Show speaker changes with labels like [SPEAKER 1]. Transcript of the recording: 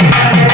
[SPEAKER 1] Yeah. Hey.